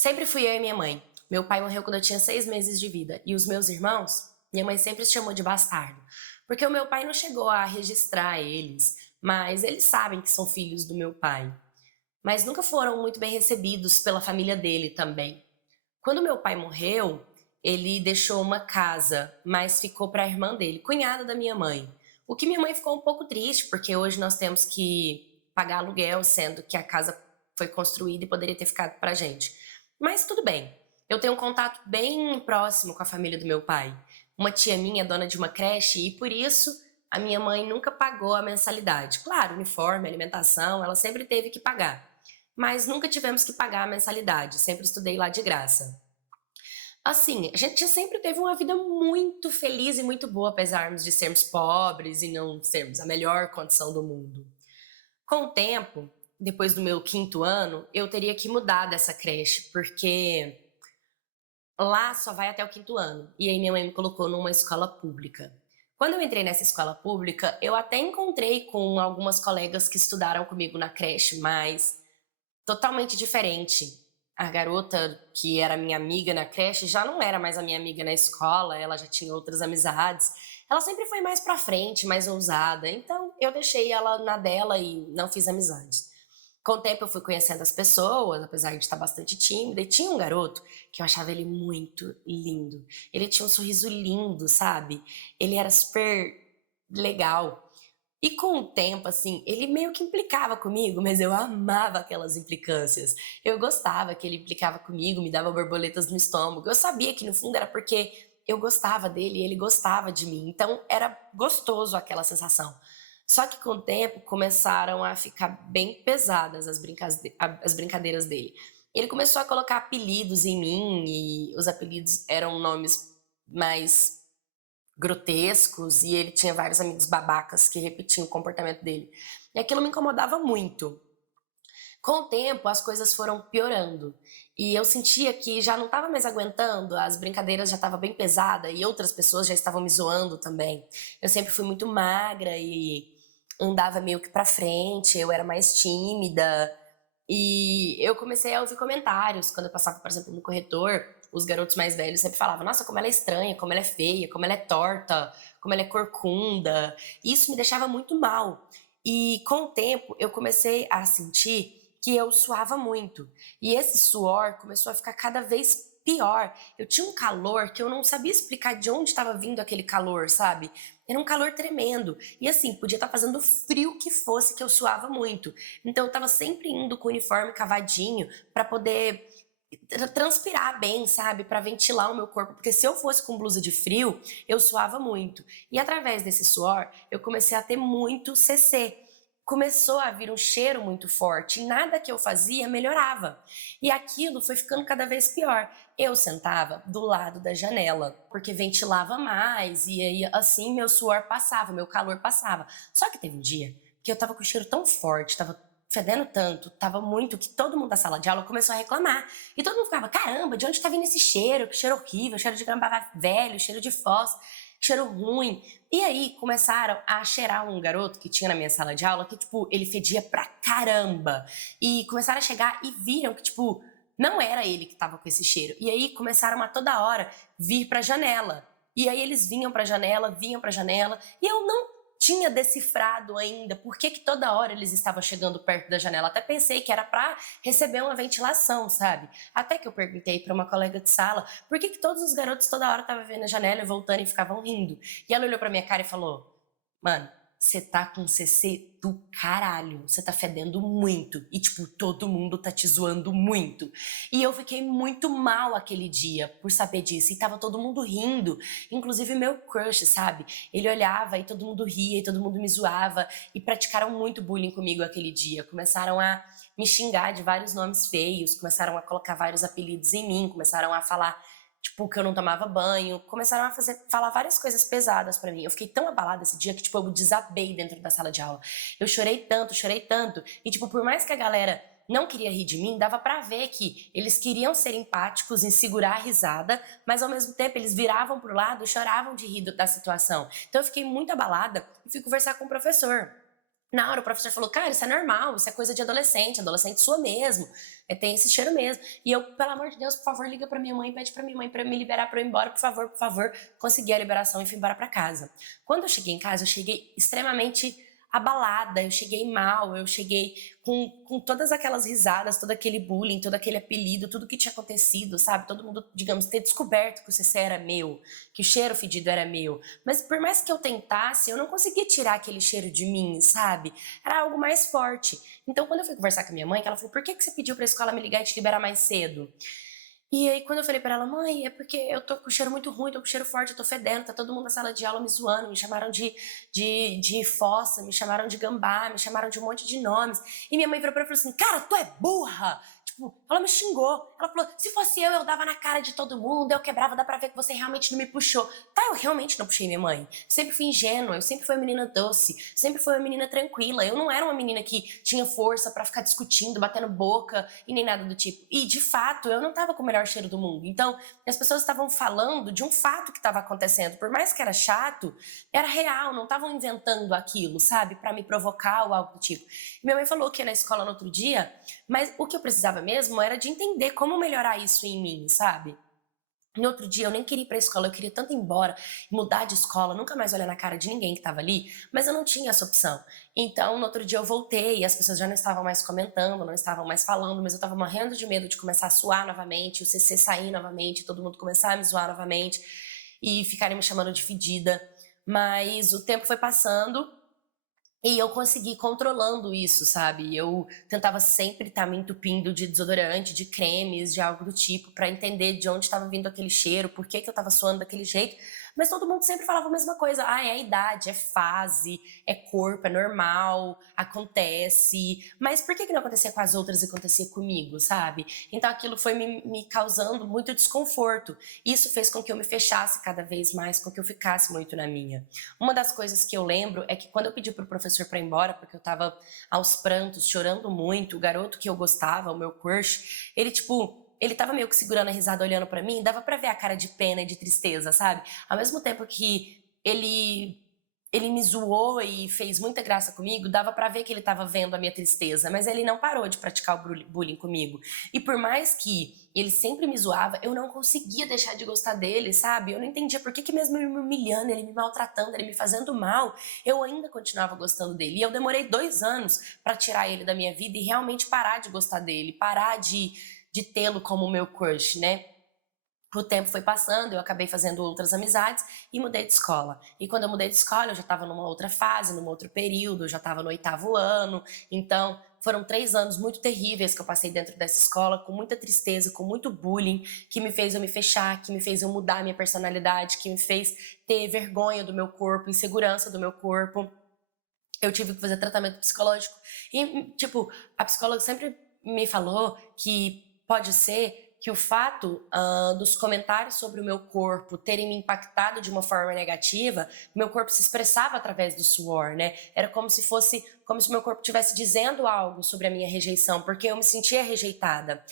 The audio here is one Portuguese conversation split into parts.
Sempre fui eu e minha mãe. Meu pai morreu quando eu tinha 6 meses de vida. E os meus irmãos, minha mãe sempre os chamou de bastardo. Porque o meu pai não chegou a registrar eles, mas eles sabem que são filhos do meu pai. Mas nunca foram muito bem recebidos pela família dele também. Quando meu pai morreu, ele deixou uma casa, mas ficou para a irmã dele, cunhada da minha mãe. O que minha mãe ficou um pouco triste, porque hoje nós temos que pagar aluguel, sendo que a casa foi construída e poderia ter ficado para a gente. Mas tudo bem. Eu tenho um contato bem próximo com a família do meu pai. Uma tia minha é dona de uma creche e por isso a minha mãe nunca pagou a mensalidade. Claro, uniforme, alimentação, ela sempre teve que pagar. Mas nunca tivemos que pagar a mensalidade, sempre estudei lá de graça. Assim, a gente sempre teve uma vida muito feliz e muito boa, apesar de sermos pobres e não sermos a melhor condição do mundo. Com o tempo, depois do meu quinto ano, eu teria que mudar dessa creche, porque lá só vai até o quinto ano. E aí minha mãe me colocou numa escola pública. Quando eu entrei nessa escola pública, eu até encontrei com algumas colegas que estudaram comigo na creche, mas totalmente diferente. A garota que era minha amiga na creche já não era mais a minha amiga na escola, ela já tinha outras amizades. Ela sempre foi mais pra frente, mais ousada, então eu deixei ela na dela e não fiz amizades. Com o tempo eu fui conhecendo as pessoas, apesar de estar bastante tímida, e tinha um garoto que eu achava ele muito lindo. Ele tinha um sorriso lindo, sabe? Ele era super legal. E com o tempo, assim, ele meio que implicava comigo, mas eu amava aquelas implicâncias. Eu gostava que ele implicava comigo, me dava borboletas no estômago. Eu sabia que no fundo era porque eu gostava dele e ele gostava de mim. Então era gostoso aquela sensação. Só que com o tempo começaram a ficar bem pesadas as brincadeiras dele. Ele começou a colocar apelidos em mim e os apelidos eram nomes mais grotescos e ele tinha vários amigos babacas que repetiam o comportamento dele. E aquilo me incomodava muito. Com o tempo, as coisas foram piorando e eu sentia que já não estava mais aguentando, as brincadeiras já estavam bem pesadas e outras pessoas já estavam me zoando também. Eu sempre fui muito magra e andava meio que pra frente, eu era mais tímida e eu comecei a ouvir comentários quando eu passava, por exemplo, no corretor. Os garotos mais velhos sempre falavam: Nossa, como ela é estranha, como ela é feia, como ela é torta, como ela é corcunda. Isso me deixava muito mal. E com o tempo eu comecei a sentir que eu suava muito. E esse suor começou a ficar cada vez pior. Eu tinha um calor que eu não sabia explicar de onde estava vindo aquele calor, sabe? Era um calor tremendo. E assim, podia estar fazendo frio que fosse, que eu suava muito. Então eu tava sempre indo com o uniforme cavadinho para poder transpirar bem, sabe? Para ventilar o meu corpo, porque se eu fosse com blusa de frio, eu suava muito. E através desse suor, eu comecei a ter muito CC. Começou a vir um cheiro muito forte e nada que eu fazia melhorava. E aquilo foi ficando cada vez pior. Eu sentava do lado da janela, porque ventilava mais e aí assim meu suor passava, meu calor passava. Só que teve um dia que eu tava com o cheiro tão forte, tava fedendo tanto, tava muito, que todo mundo da sala de aula começou a reclamar. E todo mundo ficava: caramba, de onde tá vindo esse cheiro? Que cheiro horrível, cheiro de grama velho, cheiro de fósforo, cheiro ruim. E aí começaram a cheirar um garoto que tinha na minha sala de aula, que, tipo, ele fedia pra caramba. E começaram a chegar e viram que, tipo, não era ele que tava com esse cheiro. E aí começaram a toda hora vir pra janela. E aí eles vinham pra janela, e eu não tinha decifrado ainda por que que toda hora eles estavam chegando perto da janela. Até pensei que era para receber uma ventilação, sabe? Até que eu perguntei para uma colega de sala por que que todos os garotos toda hora estavam vendo a janela e voltando e ficavam rindo. E ela olhou para minha cara e falou: Mano, você tá com CC do caralho. Você tá fedendo muito. E, tipo, todo mundo tá te zoando muito. E eu fiquei muito mal aquele dia por saber disso. E tava todo mundo rindo. Inclusive meu crush, sabe? Ele olhava e todo mundo ria e todo mundo me zoava. E praticaram muito bullying comigo aquele dia. Começaram a me xingar de vários nomes feios. Começaram a colocar vários apelidos em mim. Começaram a falar tipo, que eu não tomava banho, começaram a falar várias coisas pesadas pra mim. Eu fiquei tão abalada esse dia que, tipo, eu desabei dentro da sala de aula. Eu chorei tanto, e, tipo, por mais que a galera não queria rir de mim, dava pra ver que eles queriam ser empáticos em segurar a risada, mas ao mesmo tempo eles viravam pro lado e choravam de rir da situação. Então eu fiquei muito abalada e fui conversar com o professor. Na hora o professor falou, cara, isso é normal, isso é coisa de adolescente, adolescente sua mesmo, tem esse cheiro mesmo. E eu, pelo amor de Deus, por favor, liga pra minha mãe, pede pra minha mãe pra me liberar pra eu ir embora, por favor. Consegui a liberação e fui embora pra casa. Quando eu cheguei em casa, eu cheguei extremamente abalada, eu cheguei mal, eu cheguei com todas aquelas risadas, todo aquele bullying, todo aquele apelido, tudo que tinha acontecido, sabe? Todo mundo, digamos, ter descoberto que o CC era meu, que o cheiro fedido era meu. Mas por mais que eu tentasse, eu não conseguia tirar aquele cheiro de mim, sabe? Era algo mais forte. Então, quando eu fui conversar com a minha mãe, que ela falou, por que você pediu pra escola me ligar e te liberar mais cedo? E aí, quando eu falei pra ela, mãe, é porque eu tô com cheiro muito ruim, tô com cheiro forte, eu tô fedendo, tá todo mundo na sala de aula me zoando, me chamaram de fossa, me chamaram de gambá, me chamaram de um monte de nomes. E minha mãe virou pra mim e falou assim, cara, tu é burra! Tipo, ela me xingou. Ela falou, se fosse eu dava na cara de todo mundo, eu quebrava, dá pra ver que você realmente não me puxou. Tá, eu realmente não puxei minha mãe. Sempre fui ingênua, eu sempre fui uma menina doce, sempre fui uma menina tranquila. Eu não era uma menina que tinha força pra ficar discutindo, batendo boca e nem nada do tipo. E, de fato, eu não tava com o melhor cheiro do mundo. Então, as pessoas estavam falando de um fato que estava acontecendo. Por mais que era chato, era real, não estavam inventando aquilo, sabe? Pra me provocar ou algo do tipo. E minha mãe falou que ia na escola no outro dia, mas o que eu precisava mesmo era de entender como melhorar isso em mim, sabe? No outro dia eu nem queria ir pra escola, eu queria tanto ir embora, mudar de escola, nunca mais olhar na cara de ninguém que tava ali, mas eu não tinha essa opção. Então, no outro dia eu voltei e as pessoas já não estavam mais comentando, não estavam mais falando, mas eu tava morrendo de medo de começar a suar novamente, o CC sair novamente, todo mundo começar a me zoar novamente e ficarem me chamando de fedida. Mas o tempo foi passando e eu consegui ir controlando isso, sabe? Eu tentava sempre estar me entupindo de desodorante, de cremes, de algo do tipo, pra entender de onde estava vindo aquele cheiro, por que que eu tava suando daquele jeito. Mas todo mundo sempre falava a mesma coisa. Ah, é a idade, é fase, é corpo, é normal, acontece. Mas por que que não acontecia com as outras e acontecia comigo, sabe? Então aquilo foi me causando muito desconforto. Isso fez com que eu me fechasse cada vez mais, com que eu ficasse muito na minha. Uma das coisas que eu lembro é que quando eu pedi pro professor pra ir embora, porque eu tava aos prantos, chorando muito, o garoto que eu gostava, o meu crush, ele tipo, ele tava meio que segurando a risada, olhando pra mim, dava pra ver a cara de pena e de tristeza, sabe? Ao mesmo tempo que ele me zoou e fez muita graça comigo, dava pra ver que ele tava vendo a minha tristeza, mas ele não parou de praticar o bullying comigo. E por mais que ele sempre me zoava, eu não conseguia deixar de gostar dele, sabe? Eu não entendia por que mesmo ele me humilhando, ele me maltratando, ele me fazendo mal, eu ainda continuava gostando dele. E eu demorei 2 anos pra tirar ele da minha vida e realmente parar de gostar dele, parar de tê-lo como meu crush, né? O tempo foi passando, eu acabei fazendo outras amizades e mudei de escola. E quando eu mudei de escola, eu já estava numa outra fase, num outro período, eu já estava no 8º ano. Então, foram 3 anos muito terríveis que eu passei dentro dessa escola, com muita tristeza, com muito bullying, que me fez eu me fechar, que me fez eu mudar a minha personalidade, que me fez ter vergonha do meu corpo, insegurança do meu corpo. Eu tive que fazer tratamento psicológico. E, tipo, a psicóloga sempre me falou que pode ser que o fato dos comentários sobre o meu corpo terem me impactado de uma forma negativa, meu corpo se expressava através do suor, né? Era como se fosse, como se o meu corpo estivesse dizendo algo sobre a minha rejeição, porque eu me sentia rejeitada.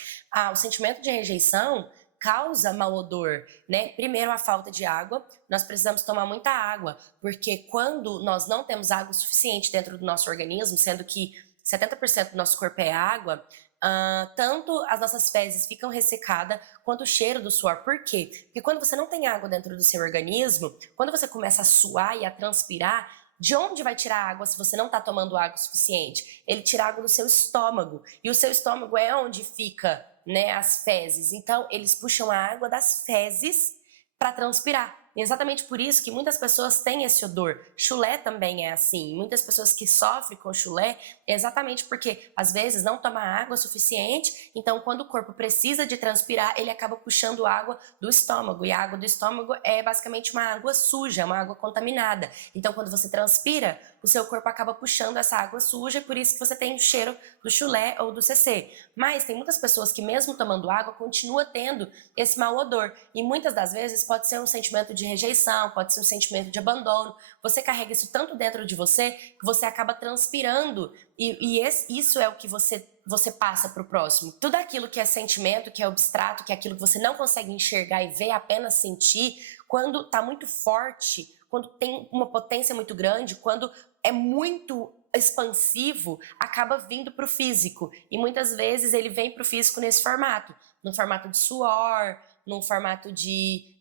O sentimento de rejeição causa mau odor, né? Primeiro, a falta de água. Nós precisamos tomar muita água, porque quando nós não temos água suficiente dentro do nosso organismo, sendo que 70% do nosso corpo é água, tanto as nossas fezes ficam ressecadas, quanto o cheiro do suor. Por quê? Porque quando você não tem água dentro do seu organismo, quando você começa a suar e a transpirar, de onde vai tirar água se você não está tomando água suficiente? Ele tira água do seu estômago. E o seu estômago é onde fica, né, as fezes. Então, eles puxam a água das fezes para transpirar. E é exatamente por isso que muitas pessoas têm esse odor. Chulé também é assim. Muitas pessoas que sofrem com chulé é exatamente porque, às vezes, não toma água suficiente. Então, quando o corpo precisa de transpirar, ele acaba puxando água do estômago. E a água do estômago é basicamente uma água suja, uma água contaminada. Então, quando você transpira, o seu corpo acaba puxando essa água suja. Por isso que você tem o cheiro do chulé ou do CC. Mas tem muitas pessoas que, mesmo tomando água, continua tendo esse mau odor. E muitas das vezes pode ser um sentimento de rejeição, pode ser um sentimento de abandono. Você carrega isso tanto dentro de você que você acaba transpirando. Isso é o que você passa para o próximo. Tudo aquilo que é sentimento, que é abstrato, que é aquilo que você não consegue enxergar e ver, apenas sentir, quando está muito forte, quando tem uma potência muito grande, quando é muito expansivo acaba vindo para o físico. E muitas vezes ele vem para o físico nesse formato. No formato de suor, num formato de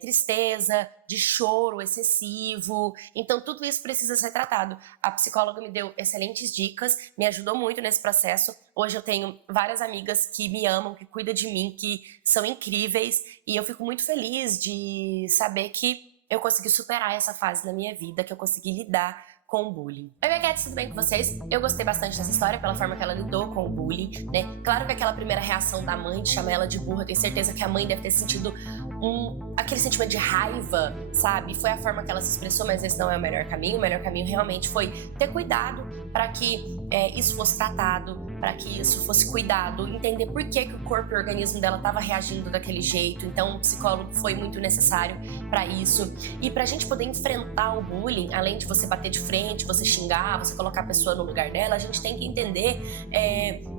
tristeza, de choro excessivo. Então tudo isso precisa ser tratado. A psicóloga me deu excelentes dicas, me ajudou muito nesse processo. Hoje eu tenho várias amigas que me amam, que cuidam de mim, que são incríveis. E eu fico muito feliz de saber que eu consegui superar essa fase na minha vida, que eu consegui lidar com o bullying. Oi, minha cats, tudo bem com vocês? Eu gostei bastante dessa história, pela forma que ela lidou com o bullying, né? Claro que aquela primeira reação da mãe de chamar ela de burra, eu tenho certeza que a mãe deve ter sentido aquele sentimento de raiva, sabe? Foi a forma que ela se expressou, mas esse não é o melhor caminho. O melhor caminho realmente foi ter cuidado para que isso fosse tratado, para que isso fosse cuidado, entender por que o corpo e o organismo dela estava reagindo daquele jeito. Então, o psicólogo foi muito necessário para isso. E para a gente poder enfrentar o bullying, além de você bater de frente, você xingar, você colocar a pessoa no lugar dela, a gente tem que entender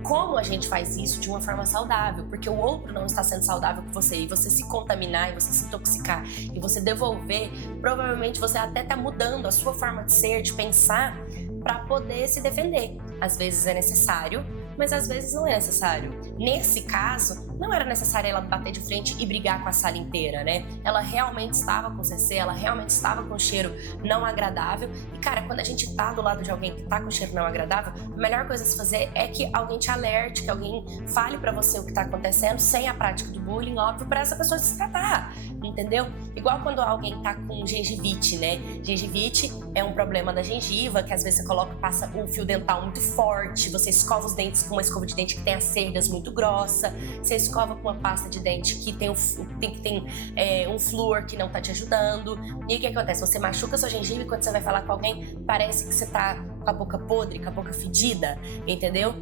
como a gente faz isso de uma forma saudável, porque o outro não está sendo saudável com você, e você se contaminar, e você se intoxicar, e você devolver, provavelmente você até está mudando a sua forma de ser, de pensar, para poder se defender. Às vezes é necessário, mas às vezes não é necessário. Nesse caso, não era necessário ela bater de frente e brigar com a sala inteira, né? Ela realmente estava com CC, ela realmente estava com cheiro não agradável. E, cara, quando a gente tá do lado de alguém que tá com cheiro não agradável, a melhor coisa a se fazer é que alguém te alerte, que alguém fale pra você o que tá acontecendo, sem a prática do bullying, óbvio, pra essa pessoa se tratar, entendeu? Igual quando alguém tá com gengivite, né? Gengivite é um problema da gengiva, que às vezes você coloca, passa um fio dental muito forte, você escova os dentes com uma escova de dente que tem as cerdas muito grossa, você escova com uma pasta de dente que tem um flúor que não tá te ajudando. E o que acontece? Você machuca sua gengiva e quando você vai falar com alguém, parece que você tá com a boca podre, com a boca fedida, entendeu?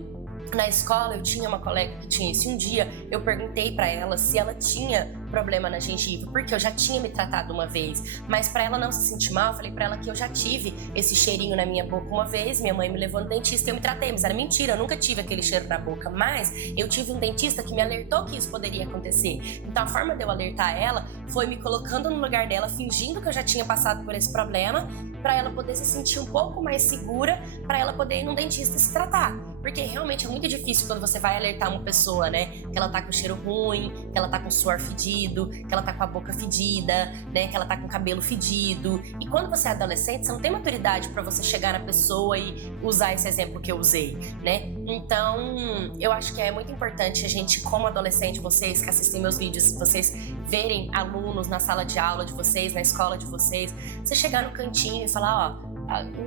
Na escola eu tinha uma colega que tinha isso. Um dia eu perguntei pra ela se ela tinha problema na gengiva, porque eu já tinha me tratado uma vez, mas pra ela não se sentir mal, eu falei pra ela que eu já tive esse cheirinho na minha boca uma vez, minha mãe me levou no dentista e eu me tratei, mas era mentira, eu nunca tive aquele cheiro na boca, mas eu tive um dentista que me alertou que isso poderia acontecer. Então a forma de eu alertar ela foi me colocando no lugar dela, fingindo que eu já tinha passado por esse problema, pra ela poder se sentir um pouco mais segura, pra ela poder ir num dentista se tratar. Porque realmente é muito difícil quando você vai alertar uma pessoa, né? Que ela tá com cheiro ruim, que ela tá com suor fedido, que ela tá com a boca fedida, né? Que ela tá com o cabelo fedido. E quando você é adolescente, você não tem maturidade pra você chegar na pessoa e usar esse exemplo que eu usei, né? Então, eu acho que é muito importante a gente, como adolescente, vocês que assistem meus vídeos, vocês verem alunos na sala de aula de vocês, na escola de vocês, você chegar no cantinho e falar, ó,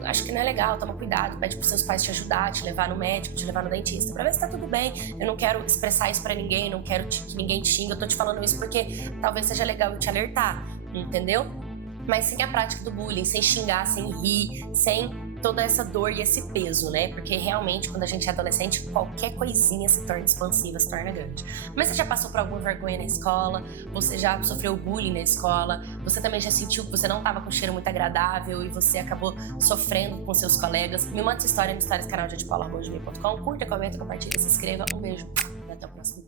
acho que não é legal, toma cuidado, pede pros seus pais te ajudar, te levar no médico, te levar no dentista, pra ver se tá tudo bem. Eu não quero expressar isso pra ninguém, não quero que ninguém te xingue, eu tô te falando isso porque talvez seja legal eu te alertar, entendeu? Mas sem a prática do bullying, sem xingar, sem rir, sem toda essa dor e esse peso, né? Porque realmente, quando a gente é adolescente, qualquer coisinha se torna expansiva, se torna grande. Mas você já passou por alguma vergonha na escola? Você já sofreu bullying na escola? Você também já sentiu que você não estava com um cheiro muito agradável e você acabou sofrendo com seus colegas? Me manda sua história no historiascanaldepaula.com. Curta, comenta, compartilha, se inscreva. Um beijo e até o próximo vídeo.